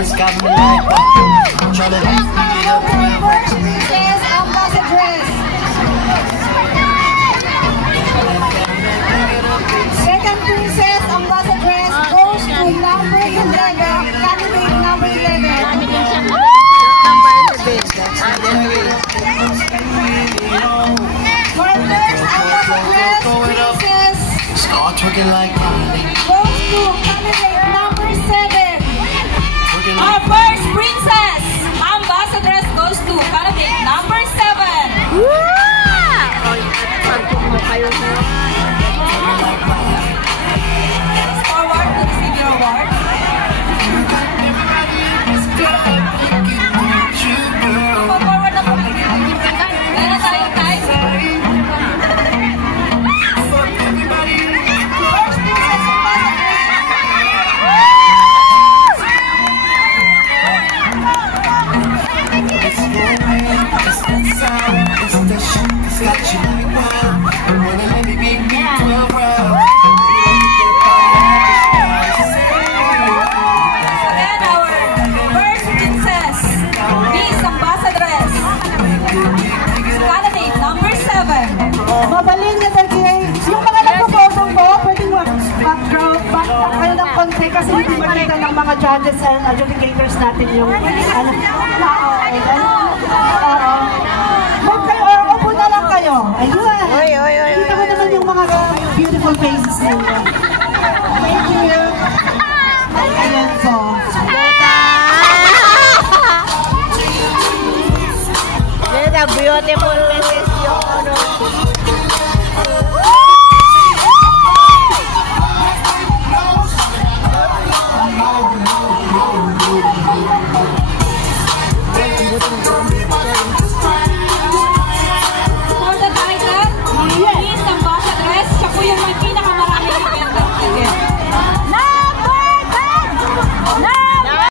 cameras got me like what? I'm trying to beat up First princess, ambassadress. Second princess, ambassadress goes to number 11, candidate number 11. For first ambassadress, princess start twerking like Miley. goes to candidate number 7. Our first princess ambassadress goes to candidate number 7. Forward to receive your award. Forward na po. Meron tayong time. First princess ambassadress. Again, our first princess, Miss Ambassadress, candidate number 7. Mabalin na tagay. Yung mga nagpo-photo po, pwedeng background, back kayo ng konti kasi hindi makita ng mga judges and adjudicators natin yung ano. Huwag kayo, or upo na lang kayo. Ayun. Kita mo naman yung mga beautiful faces ninyo. Thank you. Ayan po. Beautiful